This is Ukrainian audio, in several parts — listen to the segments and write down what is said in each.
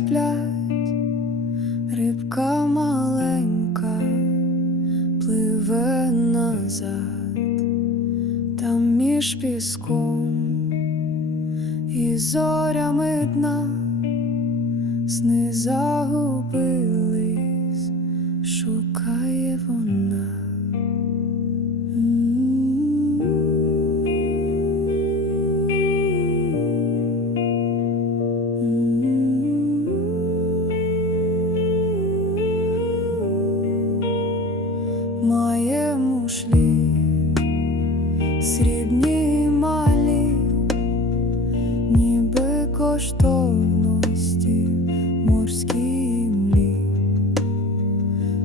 сплять, рибка маленька пливе назад, там між піском і зорями дна. Має мушлі срібні малі, ніби коштовності морські млі,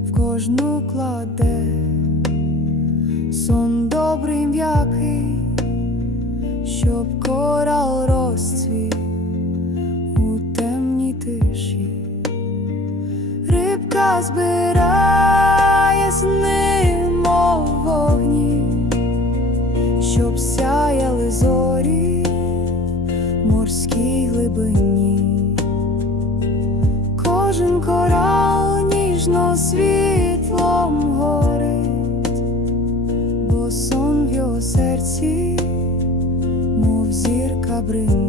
в кожну кладе сон добрий м'який, щоб корал розцвів у щоб сяяли зорі в морській глибині. Кожен корал ніжно світлом горить, бо сон в його серці, мов зірка бринить.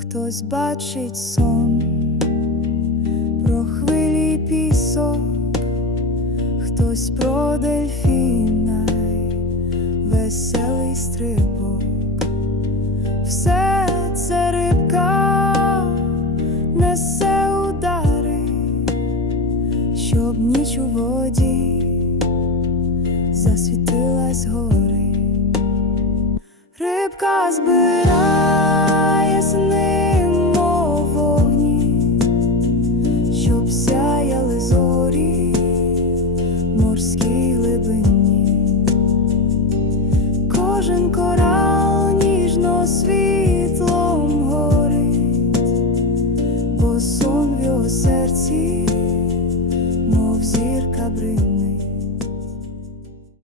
Хтось бачить сон про хвилі пісок, хтось про дельфіна веселий стрибок. Все це рибка несе удари, щоб ніч у воді засвітилась гори. Рибка збирає житті, мов зірка бринь.